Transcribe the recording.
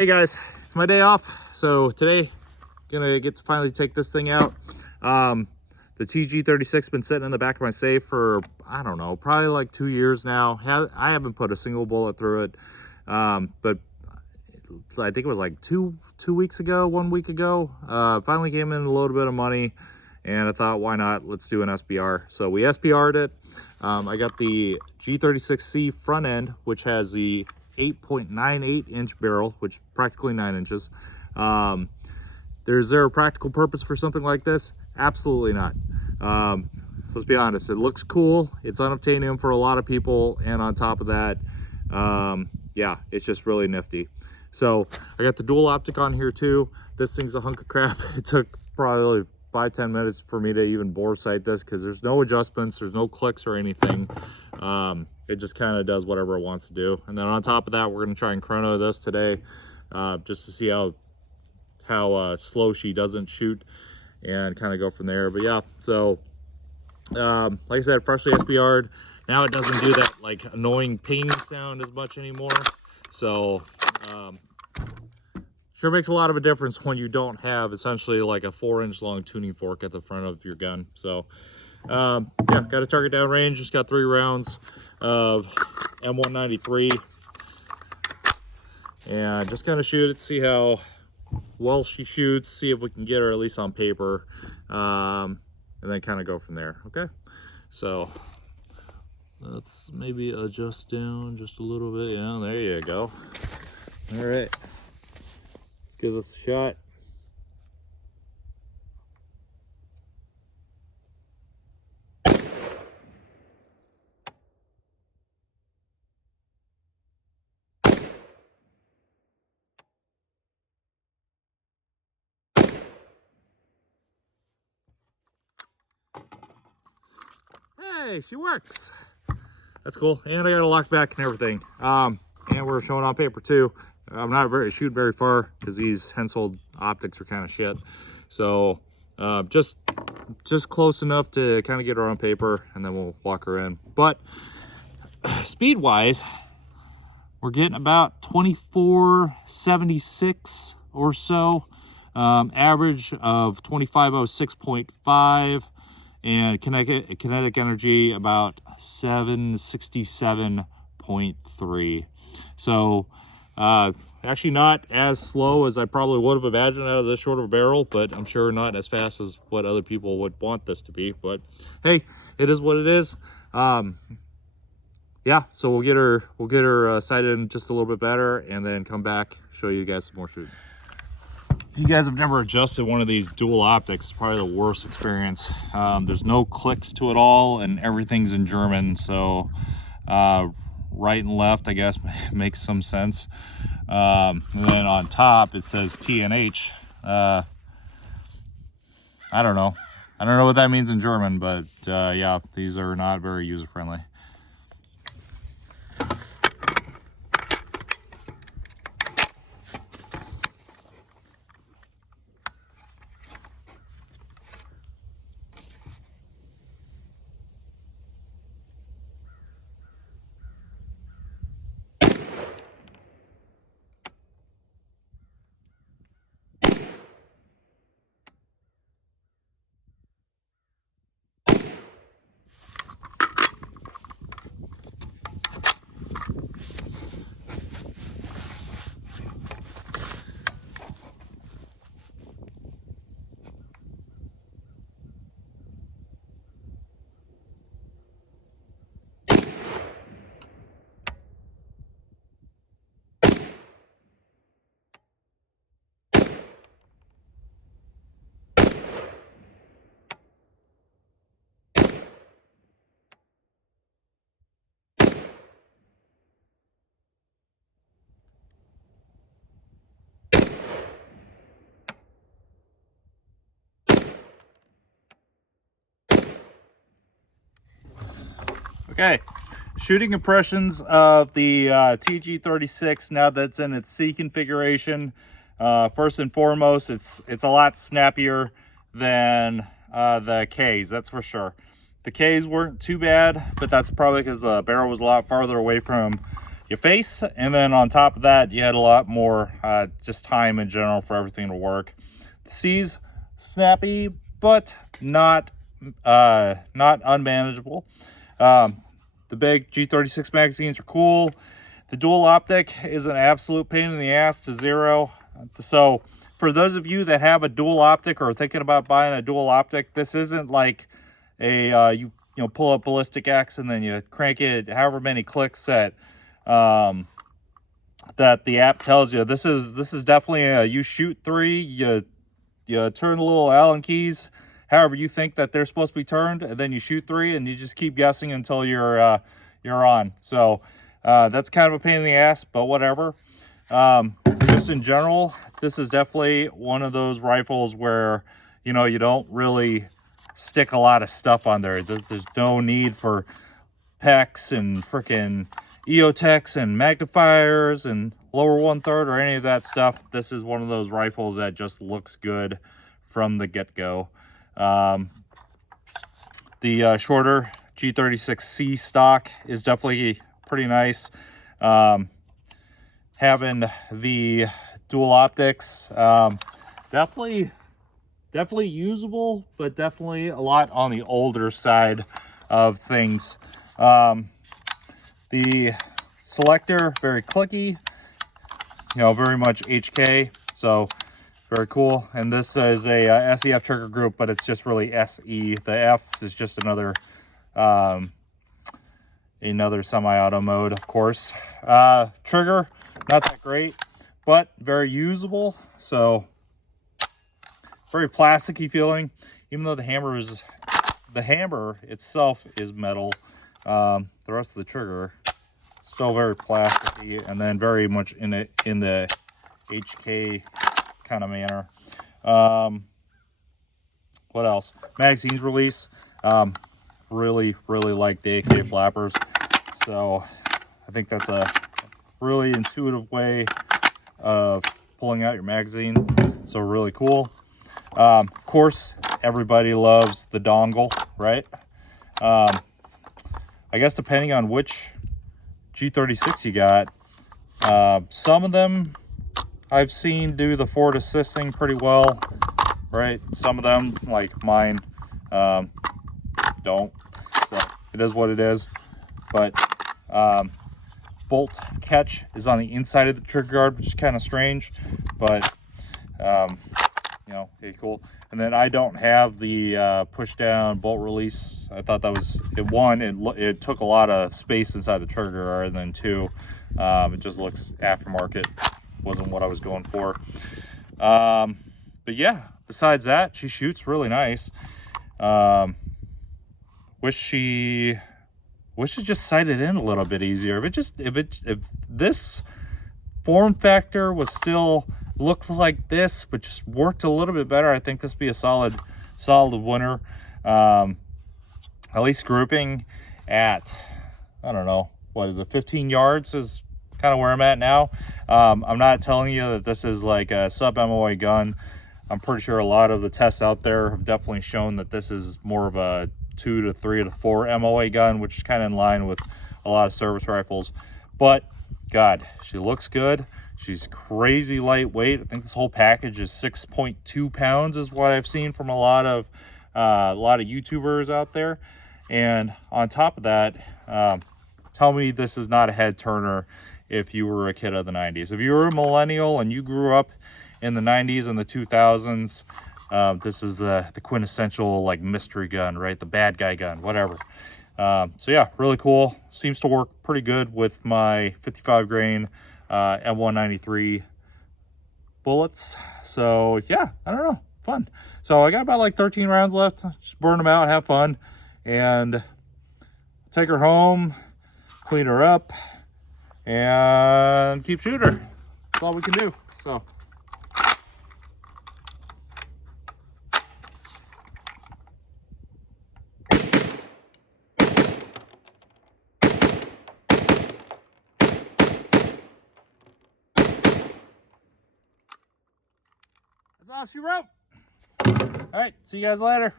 Hey guys, it's my day off, so today gonna get to finally take this thing out. The TG36 been sitting in the back of my safe for, I don't know, probably like 2 years now. I haven't put a single bullet through it, but I think it was like two weeks ago, 1 week ago. Finally came in a little bit of money, and I thought, why not? Let's do an SBR. So we SBR'd it. I got the G36C front end, which has the 8.98 inch barrel, which is practically 9 inches. Is there a practical purpose for something like this? Absolutely not. Let's be honest, it looks cool. It's unobtainium for a lot of people, and on top of that, yeah, it's just really nifty. So I got the dual optic on here too. This thing's a hunk of crap. It took probably 5-10 minutes for me to even bore sight this, because there's no adjustments, there's no clicks or anything. It just kind of does whatever it wants to do. And then on top of that, we're going to try and chrono this today, just to see how slow she doesn't shoot, and kind of go from there. But yeah, so like I said, freshly SBR'd. Now it doesn't do that like annoying ping sound as much anymore. So sure makes a lot of a difference when you don't have essentially like a 4-inch long tuning fork at the front of your gun. So yeah, got a target down range, just got 3 rounds of M193, and just kind of shoot it, see how well she shoots, see if we can get her at least on paper, and then kind of go from there. Okay, so let's maybe adjust down just a little bit. Yeah, there you go. All right, let's give this a shot. Hey, she works. That's cool. And I got a lock back and everything. And we're showing on paper too. I'm not shooting very far because these Hensoldt optics are kind of shit. So just close enough to kind of get her on paper, and then we'll walk her in. But speed wise, we're getting about 2476 or so. Average of 2506.5. And kinetic energy about 767.3. So actually not as slow as I probably would have imagined out of this short of a barrel, but I'm sure not as fast as what other people would want this to be. But hey, it is what it is. Yeah, so we'll get her sighted in just a little bit better, and then come back, show you guys some more shooting. If you guys have never adjusted one of these dual optics, it's probably the worst experience. There's no clicks to it all, and everything's in German, so right and left, I guess, makes some sense. And then on top it says TNH. I don't know what that means in German, but yeah, these are not very user-friendly. Okay, shooting impressions of the TG36 now that's in its C configuration. First and foremost, it's a lot snappier than the Ks, that's for sure. The Ks weren't too bad, but that's probably because the barrel was a lot farther away from your face, and then on top of that you had a lot more just time in general for everything to work. The C's snappy, but not unmanageable. The big G36 magazines are cool. The dual optic is an absolute pain in the ass to zero. So for those of you that have a dual optic or are thinking about buying a dual optic, this isn't like a you pull up Ballistic X and then you crank it however many clicks that that the app tells you. This is definitely a you shoot 3, you turn the little Allen keys however you think that they're supposed to be turned, and then you shoot 3 and you just keep guessing until you're on. So that's kind of a pain in the ass, but whatever. Just in general, this is definitely one of those rifles where you don't really stick a lot of stuff on there. There's no need for PEX and freaking EOTechs and magnifiers and lower 1/3 or any of that stuff. This is one of those rifles that just looks good from the get-go. The shorter G36C stock is definitely pretty nice. Having the dual optics, definitely usable, but definitely a lot on the older side of things. The selector, very clicky, very much HK, so very cool. And this is a SEF trigger group, but it's just really SE. The F is just another semi-auto mode, of course. Trigger, not that great, but very usable. So very plasticky feeling, even though the hammer itself is metal. The rest of the trigger still very plasticky, and then very much in the HK kind of manner. What else? Magazines release. Really like the AK flappers, so I think that's a really intuitive way of pulling out your magazine, so really cool. Of course, everybody loves the dongle, right? I guess depending on which G36 you got, some of them I've seen do the forward assist thing pretty well, right? Some of them, like mine, don't. So it is what it is. But bolt catch is on the inside of the trigger guard, which is kind of strange, but hey, cool. And then I don't have the push down bolt release. I thought that was it took a lot of space inside the trigger guard, and then 2, it just looks aftermarket. Wasn't what I was going for. But yeah, besides that, she shoots really nice. Wish she just sighted in a little bit easier. If this form factor was still looked like this, but just worked a little bit better, I think this would be a solid winner. At least grouping at, I don't know, what is it, 15 yards is kind of where I'm at now. I'm not telling you that this is like a sub MOA gun. I'm pretty sure a lot of the tests out there have definitely shown that this is more of a 2 to 3 to 4 MOA gun, which is kind of in line with a lot of service rifles. But God, she looks good. She's crazy lightweight. I think this whole package is 6.2 pounds is what I've seen from a lot of YouTubers out there. And on top of that, tell me this is not a head turner if you were a kid of the 90s. If you were a millennial and you grew up in the 90s and the 2000s, this is the quintessential like mystery gun, right? The bad guy gun, whatever. So yeah, really cool. Seems to work pretty good with my 55 grain M193 bullets. So yeah, I don't know, fun. So I got about like 13 rounds left. Just burn them out, have fun, and take her home, clean her up, and keep shooting her. That's all we can do. So that's all she wrote. All right, see you guys later.